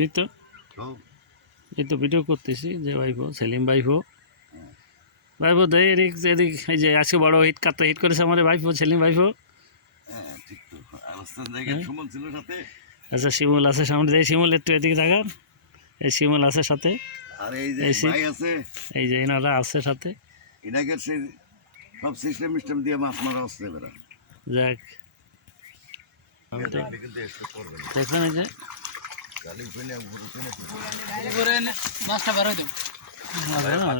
এই তো এই তো ভিডিও করতেছি যে ভাইপো সেলিম ভাইপো ভাইপো দেয় এদিক এদিক এই যে আজকে বড় হিট কাটতে হিট করেছে আমাদের ভাইপো সেলিম ভাইপো। আচ্ছা শিমুল আছে সামনে দেয়, শিমুল একটু এদিকে থাকার, এই শিমুল আছে সাথে, এই যে এনারা আছে সাথে। সব সিস্টেম মিস্টেম দিয়ে মাছ মারা হচ্ছে এবার। যাক দেখবেন এই যে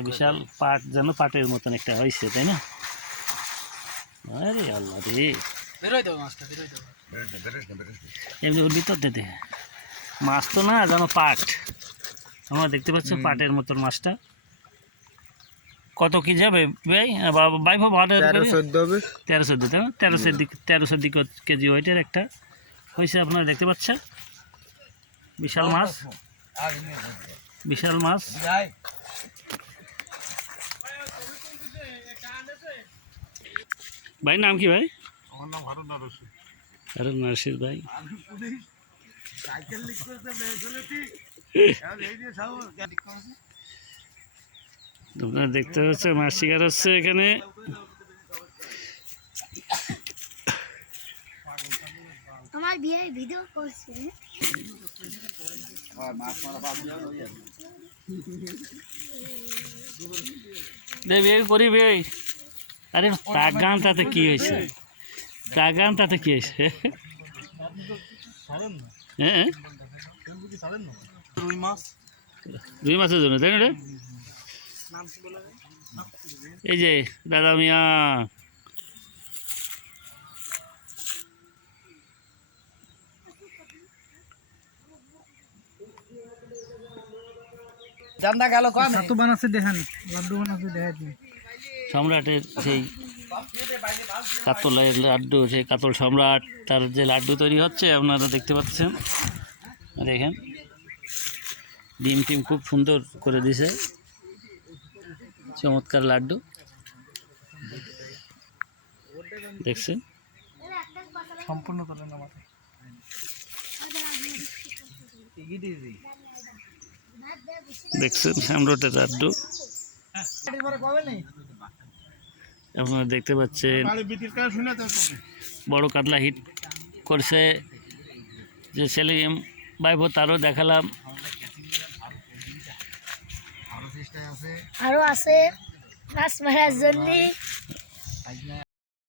বিশাল পাট, যেন পাটের মতন একটা হয়েছে তাই না? আরে আল্লাহ রে, এমনি ওর ভিতর দিতে মাছ তো না, যেন পাট। আমরা দেখতে পাচ্ছি পাটের মতন মাছটা। কত কি যাবে ভাই? ভাই 13-14 তাই না? 1300 কেজি ওয়েটের একটা হয়েছে, আপনারা দেখতে পাচ্ছেন। বিশাল মাছ, বিশাল মাছ। ভাই নাম কি ভাই? আমার নাম হারুন নারসি। হারুন নারসির ভাই। আপনারা দেখতে পাচ্ছেন মাছ শিকার হচ্ছে এখানে। আমার বিয়ে ভিডিও করছে। বিয়ে করি ভাই। আরে তাগান তাতে কি হয়েছে? তাগান তাতে কি হয়েছে? হ্যাঁ রুই মাছের জন্য তাই না রে? এই যে দাদা মিয়া সম্রাটের সেই কাতলের লাড্ডু, সেই কাতল সম্রাট, তার যে লাড্ডু তৈরি হচ্ছে আপনারা দেখতে পাচ্ছেন। দেখেন ডিম টিম খুব সুন্দর করে দিছে, চমৎকার লাড্ডু দেখছেন। সম্পূর্ণ করেন দেখছেন সম্রাটের লাড্ডু আপনারা দেখতে পাচ্ছেন। বড় কাতলা হিট করছে যে সেলিম ভাইপো, তারও দেখালাম। আরো আছে মাছ মারার জন্য।